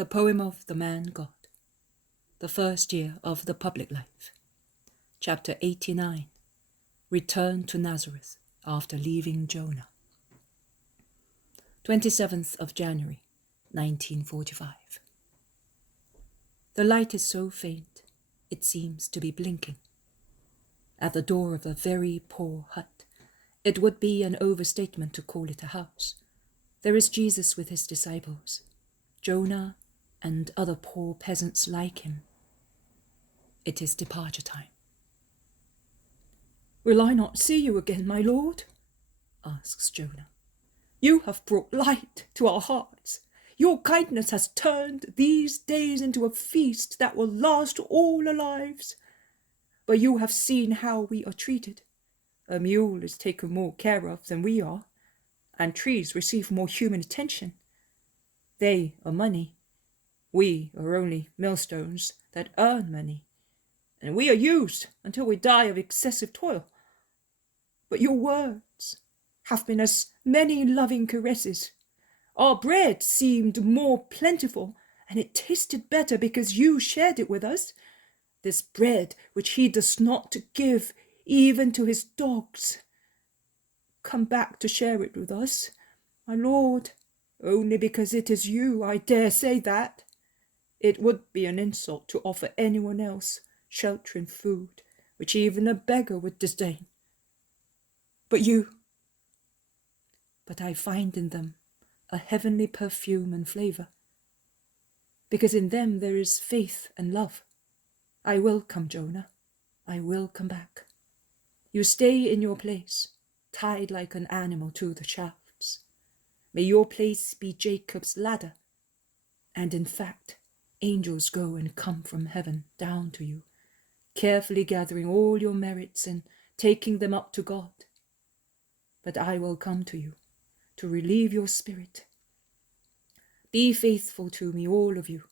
The poem of the man God, the first year of the public life. Chapter 89. Return to Nazareth after leaving Jonah. 27th of January, 1945. The light is so faint, it seems to be blinking. At the door of a very poor hut, it would be an overstatement to call it a house. There is Jesus with his disciples, Jonah and other poor peasants like him. It is departure time. "Will I not see you again, my lord?" asks Jonah. "You have brought light to our hearts. Your kindness has turned these days into a feast that will last all our lives. But you have seen how we are treated. A mule is taken more care of than we are, and trees receive more human attention. They are money. We are only millstones that earn money, and we are used until we die of excessive toil. But your words have been as many loving caresses. Our bread seemed more plentiful, and it tasted better because you shared it with us. This bread which he does not give even to his dogs. Come back to share it with us, my lord, only because it is you, I dare say that. It would be an insult to offer anyone else shelter and food, which even a beggar would disdain. But I find in them a heavenly perfume and flavor, because in them there is faith and love. I will come, Jonah. I will come back. You stay in your place, tied like an animal to the shafts. May your place be Jacob's ladder, and in fact, angels go and come from heaven down to you, carefully gathering all your merits and taking them up to God. But I will come to you to relieve your spirit. Be faithful to me, all of you.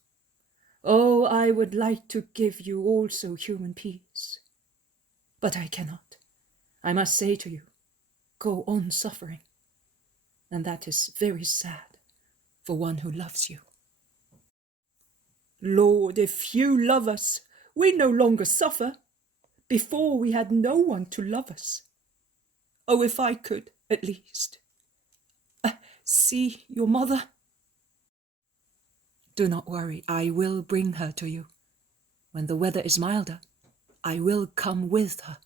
Oh, I would like to give you also human peace. But I cannot. I must say to you, go on suffering. And that is very sad for one who loves you. Lord, if you love us, we no longer suffer. Before we had no one to love us. Oh, if I could, at least, see your mother. Do not worry, I will bring her to you. When the weather is milder, I will come with her.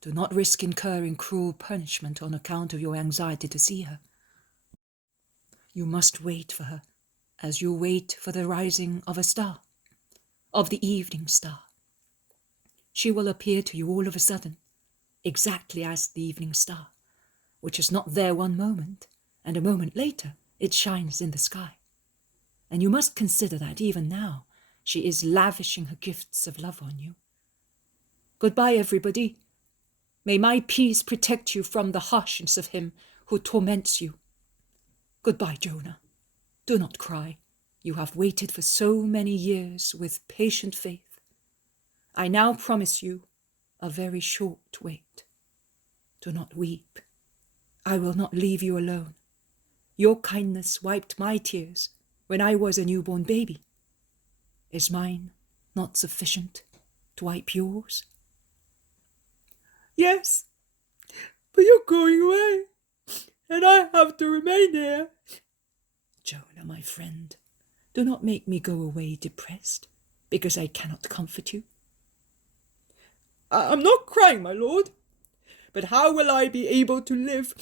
Do not risk incurring cruel punishment on account of your anxiety to see her. You must wait for her, as you wait for the rising of a star, of the evening star. She will appear to you all of a sudden, exactly as the evening star, which is not there one moment, and a moment later it shines in the sky. And you must consider that even now she is lavishing her gifts of love on you. Goodbye, everybody. May my peace protect you from the harshness of him who torments you. Goodbye, Jonah. Do not cry. You have waited for so many years with patient faith. I now promise you a very short wait. Do not weep. I will not leave you alone. Your kindness wiped my tears when I was a newborn baby. Is mine not sufficient to wipe yours? Yes, but you're going away, and I have to remain here. Jonah, my friend, do not make me go away depressed because I cannot comfort you. I'm not crying, my lord, but how will I be able to live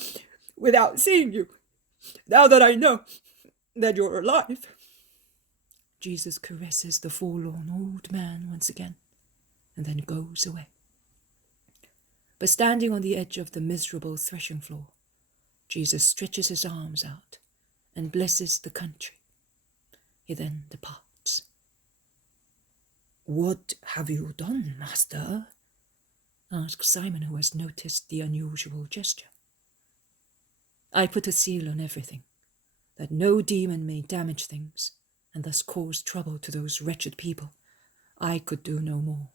without seeing you, now that I know that you're alive? Jesus caresses the forlorn old man once again, and then goes away. But standing on the edge of the miserable threshing floor, Jesus stretches his arms out and blesses the country. He then departs. "What have you done, Master?" asks Simon, who has noticed the unusual gesture. "I put a seal on everything, that no demon may damage things and thus cause trouble to those wretched people. I could do no more."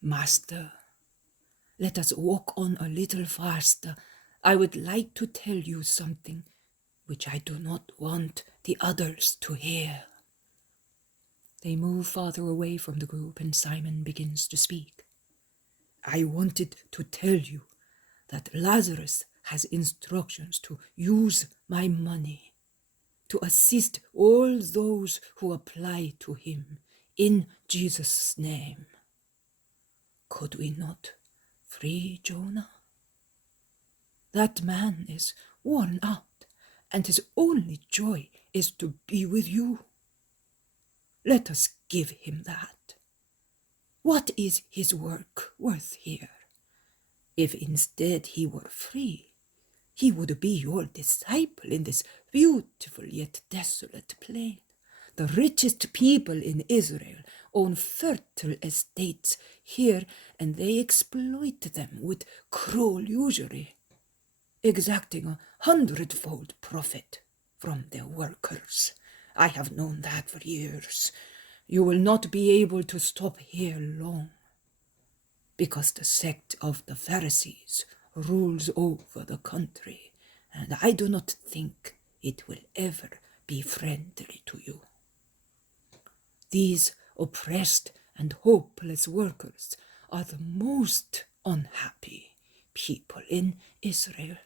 "Master, let us walk on a little faster. I would like to tell you something which I do not want the others to hear." They move farther away from the group and Simon begins to speak. "I wanted to tell you that Lazarus has instructions to use my money to assist all those who apply to him in Jesus' name. Could we not free Jonah? That man is worn out, and his only joy is to be with you. Let us give him that. What is his work worth here? If instead he were free, he would be your disciple in this beautiful yet desolate plain. The richest people in Israel own fertile estates here, and they exploit them with cruel usury, exacting 100-fold profit from their workers. I have known that for years. You will not be able to stop here long, because the sect of the Pharisees rules over the country, and I do not think it will ever be friendly to you. These oppressed and hopeless workers are the most unhappy people in Israel.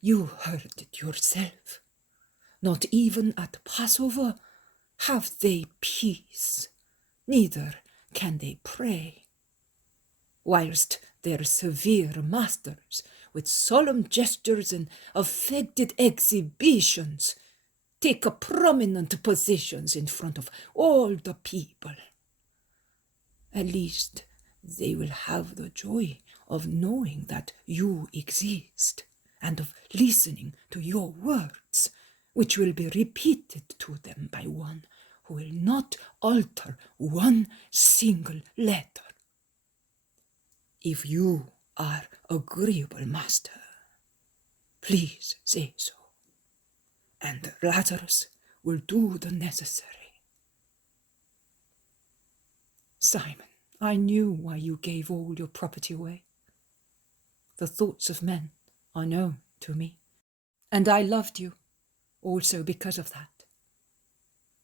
You heard it yourself. Not even at Passover have they peace, neither can they pray, whilst their severe masters, with solemn gestures and affected exhibitions, take prominent positions in front of all the people. At least they will have the joy of knowing that you exist and of listening to your words, which will be repeated to them by one who will not alter one single letter. If you are agreeable, master, please say so, and Lazarus will do the necessary. Simon, I knew why you gave all your property away. The thoughts of men are known to me, and I loved you also because of that.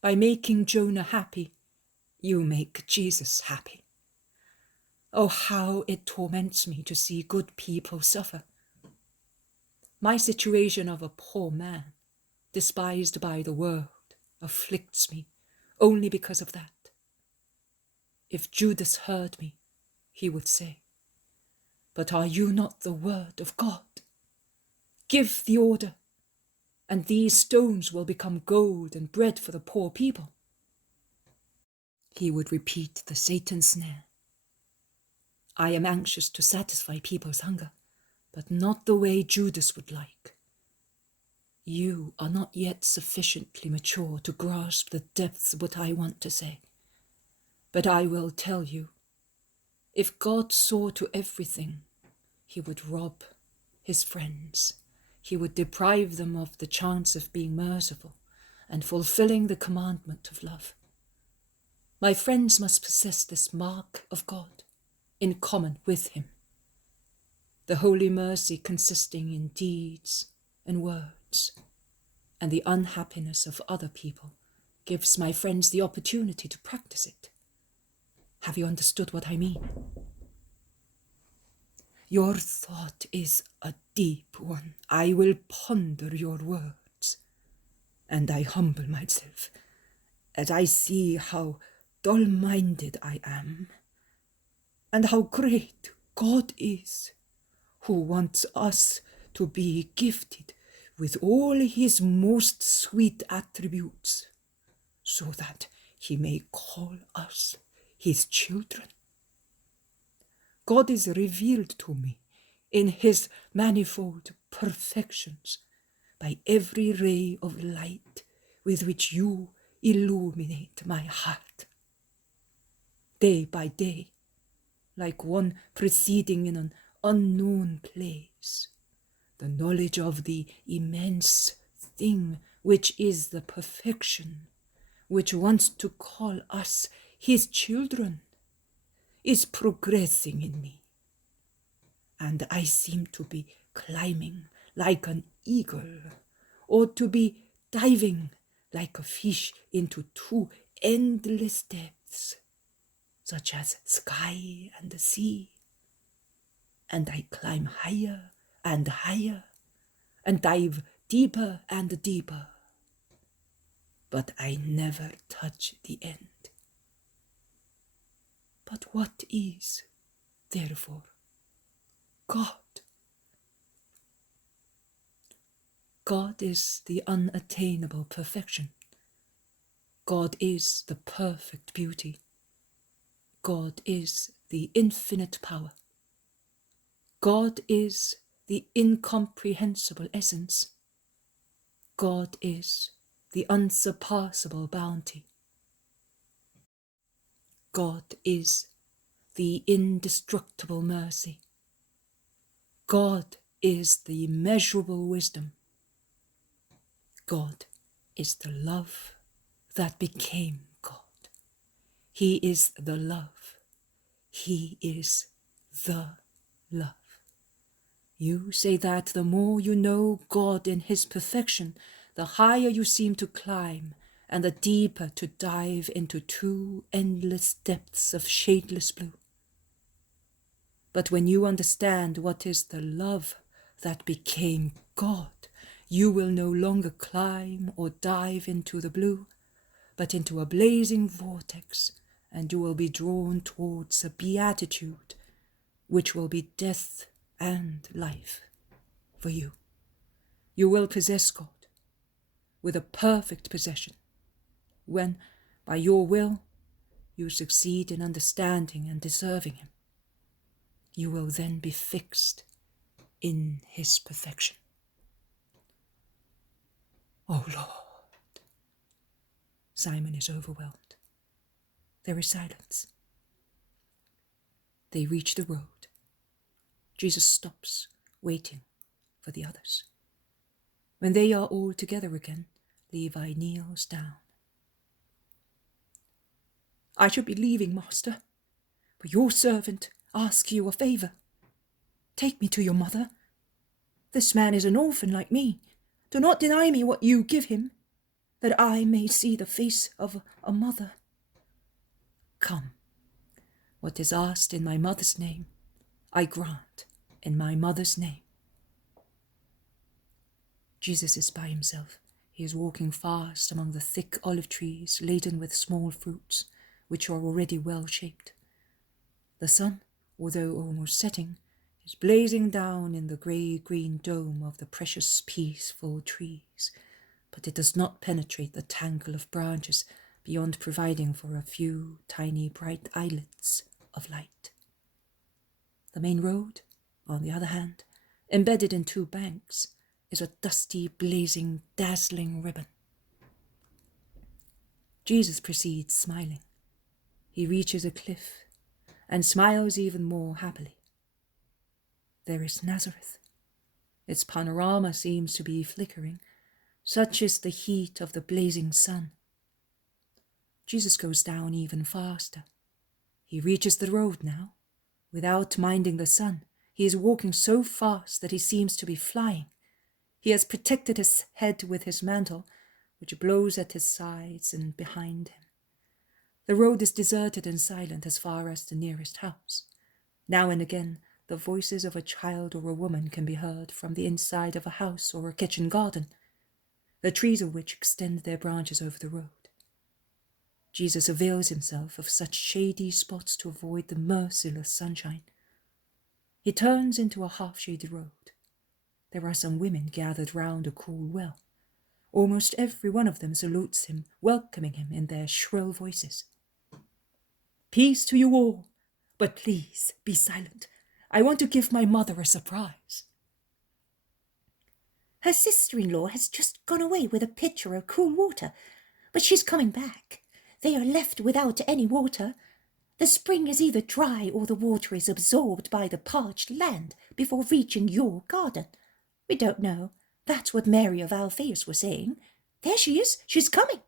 By making Jonah happy, you make Jesus happy. Oh, how it torments me to see good people suffer. My situation of a poor man, despised by the world, afflicts me only because of that. If Judas heard me, he would say, "But are you not the word of God? Give the order, and these stones will become gold and bread for the poor people." He would repeat the Satan's snare. I am anxious to satisfy people's hunger, but not the way Judas would like. You are not yet sufficiently mature to grasp the depths of what I want to say. But I will tell you, if God saw to everything, he would rob his friends. He would deprive them of the chance of being merciful and fulfilling the commandment of love. My friends must possess this mark of God in common with him. The holy mercy consisting in deeds and words, and the unhappiness of other people gives my friends the opportunity to practice it. Have you understood what I mean? Your thought is a deep one. I will ponder your words, and I humble myself as I see how dull-minded I am, and how great God is, who wants us to be gifted with all his most sweet attributes, so that he may call us his children. God is revealed to me in his manifold perfections by every ray of light with which you illuminate my heart. Day by day, like one proceeding in an unknown place, the knowledge of the immense thing which is the perfection, which wants to call us his children, is progressing in me, and I seem to be climbing like an eagle or to be diving like a fish into two endless depths, such as sky and the sea. And I climb higher and higher and dive deeper and deeper. But I never touch the end. But what is, therefore, God? God is the unattainable perfection. God is the perfect beauty. God is the infinite power. God is the incomprehensible essence. God is the unsurpassable bounty. God is the indestructible mercy. God is the immeasurable wisdom. God is the love that became God. He is the love. He is the love. You say that the more you know God in his perfection, the higher you seem to climb, and the deeper to dive into two endless depths of shadeless blue. But when you understand what is the love that became God, you will no longer climb or dive into the blue, but into a blazing vortex, and you will be drawn towards a beatitude, which will be death and life for you. You will possess God with a perfect possession, when, by your will, you succeed in understanding and deserving him. You will then be fixed in his perfection. Oh Lord! Simon is overwhelmed. There is silence. They reach the road. Jesus stops, waiting for the others. When they are all together again, Levi kneels down. I should be leaving, Master, but your servant asks you a favor. Take me to your mother. This man is an orphan like me. Do not deny me what you give him, that I may see the face of a mother. Come. What is asked in my mother's name, I grant in my mother's name. Jesus is by himself. He is walking fast among the thick olive trees laden with small fruits, which are already well shaped. The sun, although almost setting, is blazing down in the grey-green dome of the precious peaceful trees, but it does not penetrate the tangle of branches beyond providing for a few tiny bright islets of light. The main road, on the other hand, embedded in two banks, is a dusty, blazing, dazzling ribbon. Jesus proceeds smiling. He reaches a cliff and smiles even more happily. There is Nazareth. Its panorama seems to be flickering. Such is the heat of the blazing sun. Jesus goes down even faster. He reaches the road now, without minding the sun. He is walking so fast that he seems to be flying. He has protected his head with his mantle, which blows at his sides and behind him. The road is deserted and silent as far as the nearest house. Now and again, the voices of a child or a woman can be heard from the inside of a house or a kitchen garden, the trees of which extend their branches over the road. Jesus avails himself of such shady spots to avoid the merciless sunshine. He turns into a half-shaded road. There are some women gathered round a cool well. Almost every one of them salutes him, welcoming him in their shrill voices. Peace to you all, but please be silent. I want to give my mother a surprise. Her sister-in-law has just gone away with a pitcher of cool water, but she's coming back. They are left without any water. The spring is either dry or the water is absorbed by the parched land before reaching your garden. We don't know. That's what Mary of Alphaeus was saying. There she is. She's coming.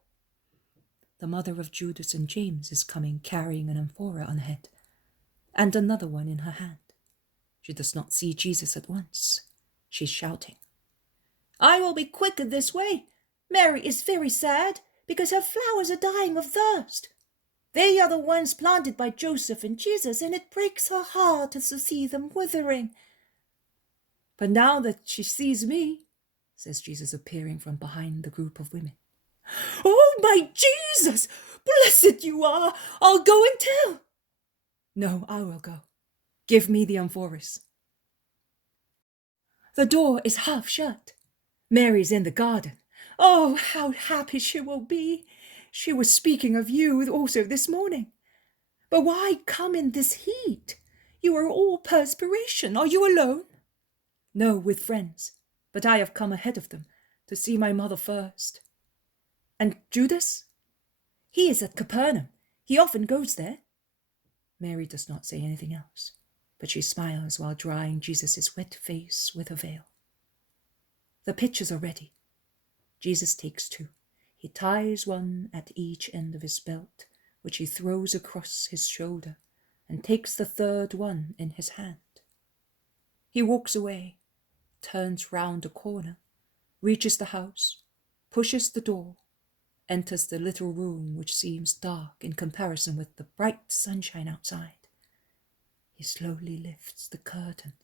The mother of Judas and James is coming, carrying an amphora on her head, and another one in her hand. She does not see Jesus at once. She's shouting, I will be quicker this way. Mary is very sad because her flowers are dying of thirst. They are the ones planted by Joseph and Jesus, and it breaks her heart to see them withering. But now that she sees me, says Jesus, appearing from behind the group of women. Oh, my Jesus! Blessed you are! I'll go and tell. No, I will go. Give me the amphoras. The door is half shut. Mary's in the garden. Oh, how happy she will be! She was speaking of you also this morning. But why come in this heat? You are all perspiration. Are you alone? No, with friends. But I have come ahead of them to see my mother first. And Judas? He is at Capernaum. He often goes there. Mary does not say anything else, but she smiles while drying Jesus' wet face with her veil. The pitchers are ready. Jesus takes two. He ties one at each end of his belt, which he throws across his shoulder, and takes the third one in his hand. He walks away, turns round a corner, reaches the house, pushes the door, enters the little room which seems dark in comparison with the bright sunshine outside. He slowly lifts the curtain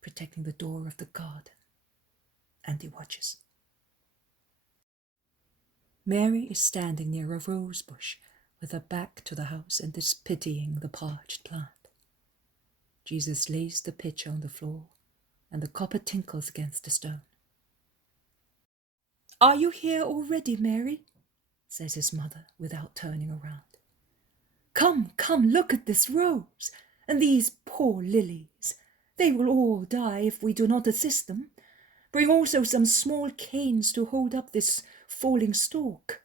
protecting the door of the garden, and he watches. Mary is standing near a rose bush with her back to the house and is pitying the parched plant. Jesus lays the pitcher on the floor, and the copper tinkles against the stone. Are you here already, Mary? Says his mother without turning around. Come, come, look at this rose, and these poor lilies. They will all die if we do not assist them. Bring also some small canes to hold up this falling stalk.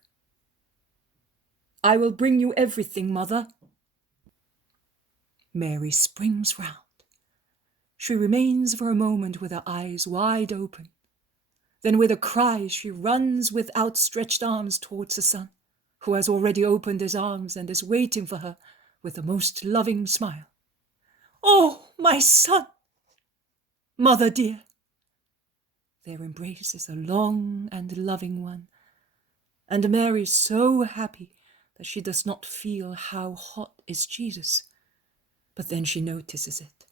I will bring you everything, mother. Mary springs round. She remains for a moment with her eyes wide open. Then with a cry she runs with outstretched arms towards the son, who has already opened his arms and is waiting for her with the most loving smile. Oh, my son! Mother dear! Their embrace is a long and loving one, and Mary is so happy that she does not feel how hot is Jesus. But then she notices it.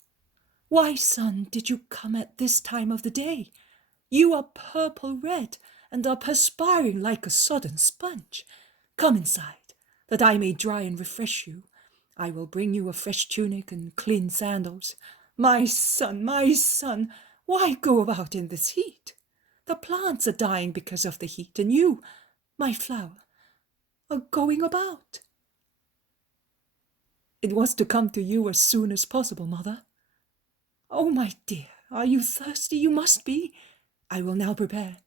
Why, son, did you come at this time of the day? You are purple red and are perspiring like a sodden sponge. Come inside, that I may dry and refresh you. I will bring you a fresh tunic and clean sandals. My son, why go about in this heat? The plants are dying because of the heat, and you, my flower, are going about. It was to come to you as soon as possible, mother. Oh, my dear, are you thirsty? You must be. I will now prepare.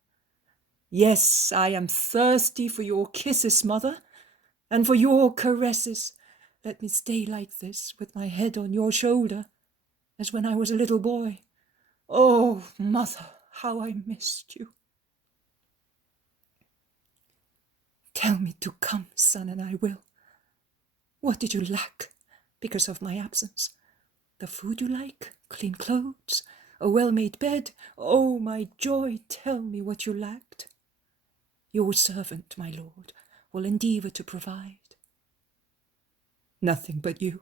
Yes, I am thirsty for your kisses, mother, and for your caresses. Let me stay like this, with my head on your shoulder, as when I was a little boy. Oh, mother, how I missed you. Tell me to come, son, and I will. What did you lack because of my absence? The food you like, clean clothes, a well-made bed. Oh, my joy, tell me what you lacked. Your servant, my lord, will endeavour to provide. Nothing but you.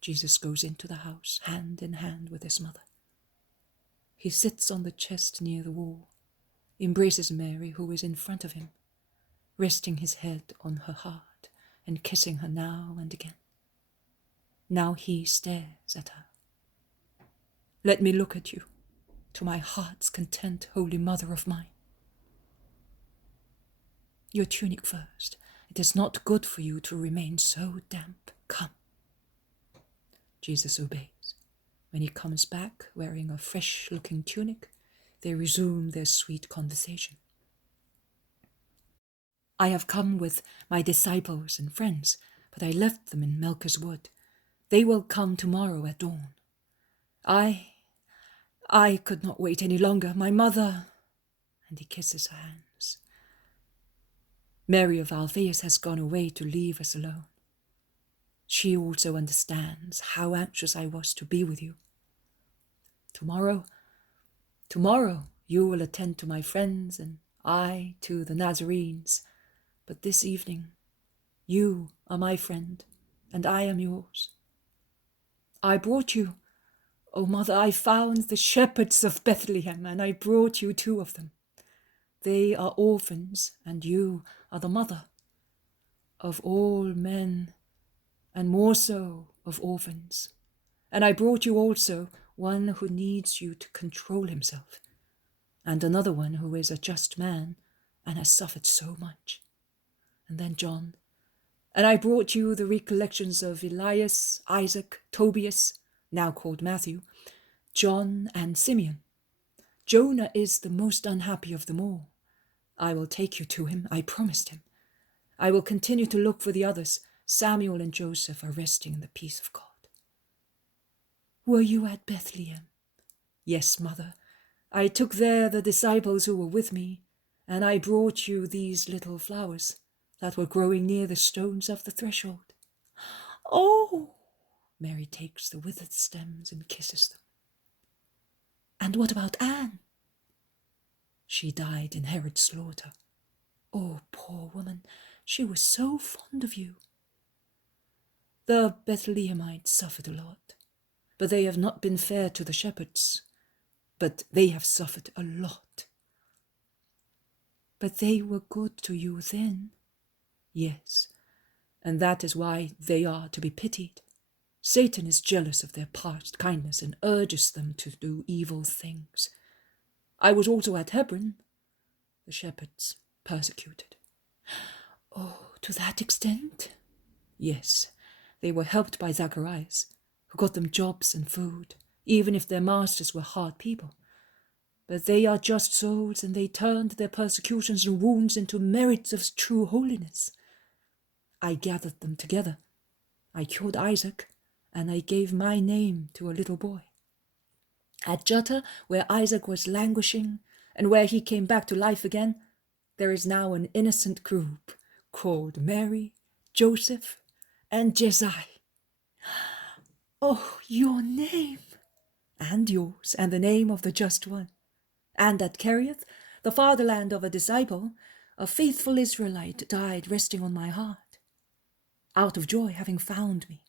Jesus goes into the house, hand in hand with his mother. He sits on the chest near the wall, embraces Mary, who is in front of him, resting his head on her heart and kissing her now and again. Now he stares at her. Let me look at you, to my heart's content, holy mother of mine. Your tunic first. It is not good for you to remain so damp. Come. Jesus obeys. When he comes back wearing a fresh-looking tunic, they resume their sweet conversation. I have come with my disciples and friends, but I left them in Melchor's wood. They will come tomorrow at dawn. I could not wait any longer. My mother... And he kisses her hands. Mary of Alphaeus has gone away to leave us alone. She also understands how anxious I was to be with you. Tomorrow Tomorrow you will attend to my friends, and I to the Nazarenes. But this evening you are my friend, and I am yours. I brought you, O mother, I found the shepherds of Bethlehem, and I brought you 2 of them. They are orphans, and you are the mother of all men, and more so of orphans. And I brought you also one who needs you to control himself, and another one who is a just man and has suffered so much. And then John. And I brought you the recollections of Elias, Isaac, Tobias, now called Matthew, John, and Simeon. Jonah is the most unhappy of them all. I will take you to him, I promised him. I will continue to look for the others. Samuel and Joseph are resting in the peace of God. Were you at Bethlehem? Yes, mother. I took there the disciples who were with me, and I brought you these little flowers that were growing near the stones of the threshold. Oh! Mary takes the withered stems and kisses them. And what about Anne? She died in Herod's slaughter. Oh, poor woman, she was so fond of you. The Bethlehemites suffered a lot, but they have not been fair to the shepherds. But they have suffered a lot. But they were good to you then. Yes, and that is why they are to be pitied. Satan is jealous of their past kindness and urges them to do evil things. I was also at Hebron, the shepherds persecuted. Oh, to that extent? Yes, they were helped by Zacharias, who got them jobs and food, even if their masters were hard people. But they are just souls, and they turned their persecutions and wounds into merits of true holiness. I gathered them together. I cured Isaac, and I gave my name to a little boy. At Jutta, where Isaac was languishing, and where he came back to life again, there is now an innocent group called Mary, Joseph, and Jezai. Oh, your name! And yours, and the name of the Just One. And at Kerioth, the fatherland of a disciple, a faithful Israelite died resting on my heart, out of joy having found me.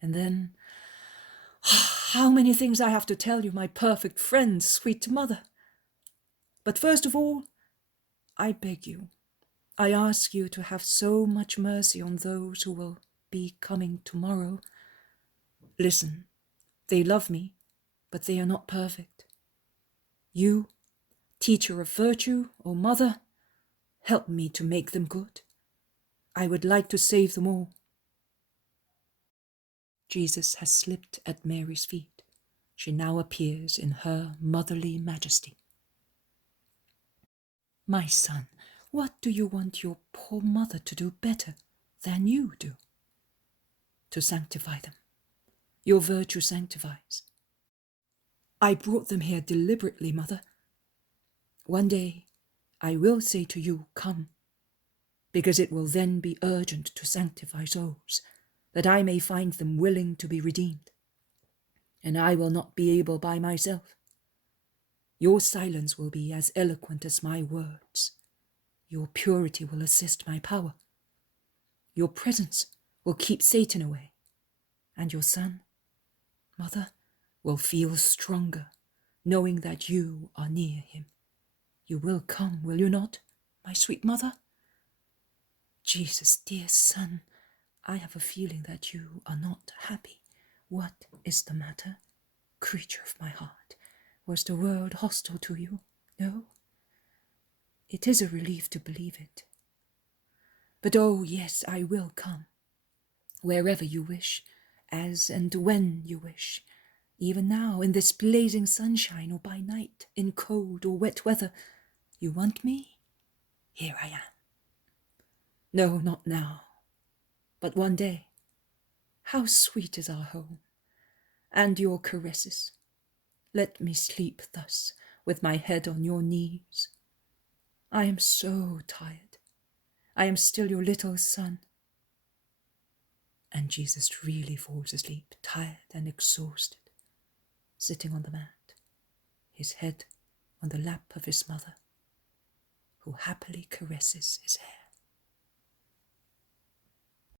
And then, how many things I have to tell you, my perfect friend, sweet mother. But first of all, I beg you, I ask you to have so much mercy on those who will be coming tomorrow. Listen, they love me, but they are not perfect. You, teacher of virtue, O mother, help me to make them good. I would like to save them all. Jesus has slipped at Mary's feet. She now appears in her motherly majesty. My son, what do you want your poor mother to do better than you do? To sanctify them. Your virtue sanctifies. I brought them here deliberately, mother. One day I will say to you, come, because it will then be urgent to sanctify souls, that I may find them willing to be redeemed. And I will not be able by myself. Your silence will be as eloquent as my words. Your purity will assist my power. Your presence will keep Satan away. And your son, mother, will feel stronger, knowing that you are near him. You will come, will you not, my sweet mother? Jesus, dear son, I have a feeling that you are not happy. What is the matter? Creature of my heart, was the world hostile to you? No? It is a relief to believe it. But oh, yes, I will come, wherever you wish, as and when you wish, even now, in this blazing sunshine, or by night, in cold or wet weather. You want me? Here I am. No, not now, but one day. How sweet is our home, and your caresses. Let me sleep thus, with my head on your knees. I am so tired. I am still your little son. And Jesus really falls asleep, tired and exhausted, sitting on the mat, his head on the lap of his mother, who happily caresses his hair.